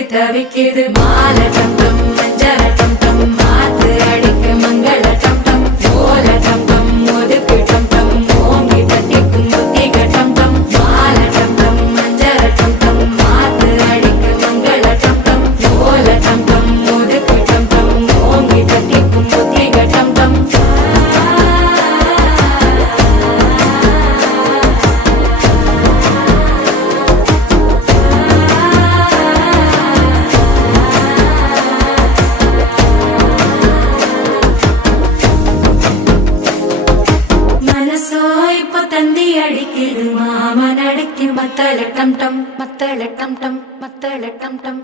தவிக்கு தவிக்குது மாலை டம் டம் மஞ்சள டம் டம் மாத்து அடிக்க மங்கள டம் டம் ஓல டம் டம் ஒதுக்கு டம் டம் ஓங்கி தட்டிக்கும் புத்திக டம் டம் மாலை டம் டம் மஞ்சள டம் டம் மாத்து அடிக்க மங்கள டம் டம் ஓல டம் டம் ஒதுக்கு டம் டம் ஓங்கி தட்டிக்கும் புத்திக டம் டம் தந்தி அடிக்குது மாமன் அடிக்கு மத்தள டம் டம் மத்தள டம் டம் மத்தள டம் டம்